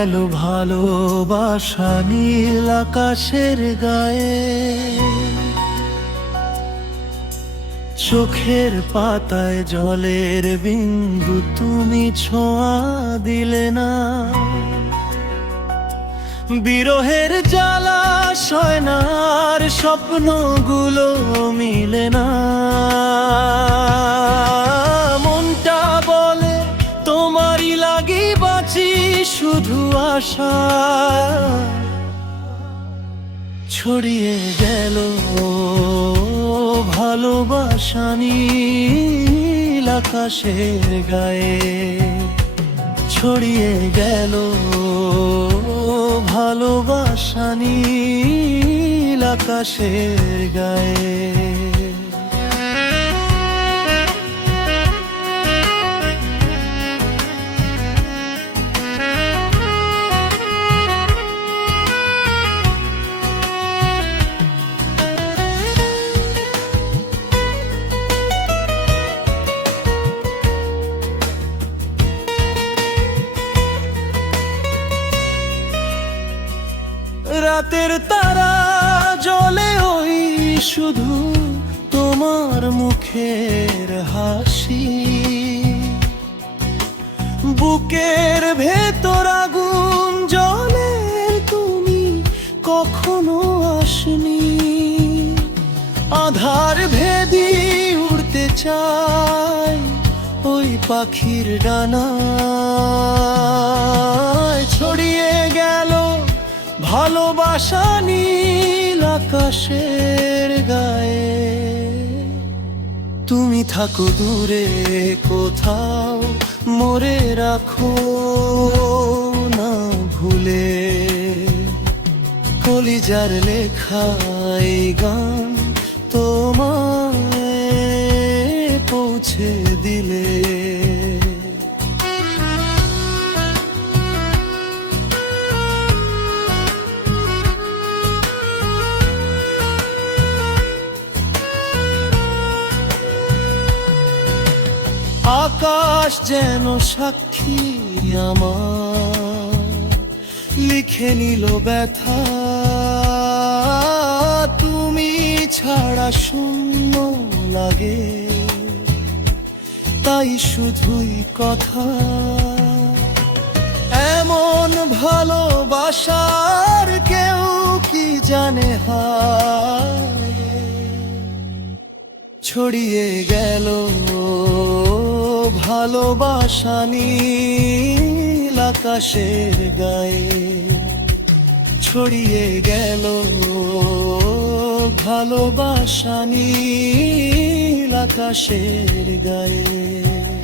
গেল ভালোবাসা নীল আকাশের গায়ে। চোখের পাতায় জলের বিন্দু তুমি ছোঁয়া দিলে না। বিরহের জ্বালা সয় না, আর স্বপ্নগুলো মিলে না। মনটা বলে তোমারই লাগি বাঁচি শুধু আশা। ছড়িয়ে গেল ভালোবাসা নীল আকাশের গায়ে। ছড়িয়ে গেল ভালোবাসা নীল আকাশের গায়ে। রাতের তারা জ্বলে ওই শুধু তোমার মুখের হাসি। বুকের ভেতর আগুন জ্বলে তুমি কখনো আসনি। আধার ভেদি উড়তে চাই ওই পাখির ডানায়। ছড়িয়ে গেল ভালোবাসা নীল আকাশের গায়ে। তুমি থাকো দূরে কোথাও, মরে রাখো না ভুলে। কলিজার লেখা এই গান তোমায় পৌঁছে দিলে। আকাশ যেন সাক্ষী আমার, লিখে নিল ব্যথা। তুমি ছাড়া শূন্য লাগে, তাই শুধুই কথা। এমন ভালোবাসার কেউ কি জানে হায়। ছড়িয়ে গেল ভালোবাসা নীল আকাশের গায়ে। ছড়িয়ে গেল ভালোবাসা নীল আকাশের গায়ে।